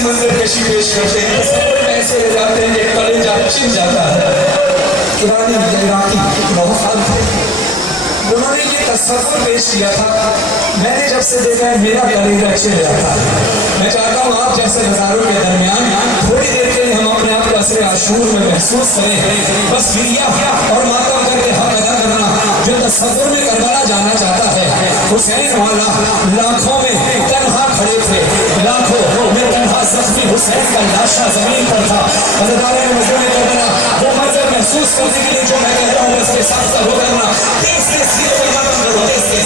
ऐसी मंजर कशी पेश करते हैं, तस्वीर में ऐसे ले जाते हैं कि कलेजा छिन जाता है। ईरानी इराकी बहुत साल थे, उन्होंने ये तस्वीर पेश किया था, मैंने जब से देखा है मेरा कलेजा छिन जाता है। मैं चाहता हूँ आप जैसे नज़ारों के दरमियान थोड़ी देर के लिए हम अपने आप को असरे आशूर में महसूस करें। बस गिरिया और मातम करके हक अदा करना जो तस्वीर में करबला जाना चाहता है। हुसैन वाला लाखों में तन्हा खड़े थे, लाखों में तन्हा जख्मी हुसैन का लाशा जमीन पर था। अज़ादारे में मजूर करबला वो मंजर महसूस करने के लिए जो मैं कह रहा हूँ उसके साथ साथ हो करना। देश के सीने पे मातम करो, देश के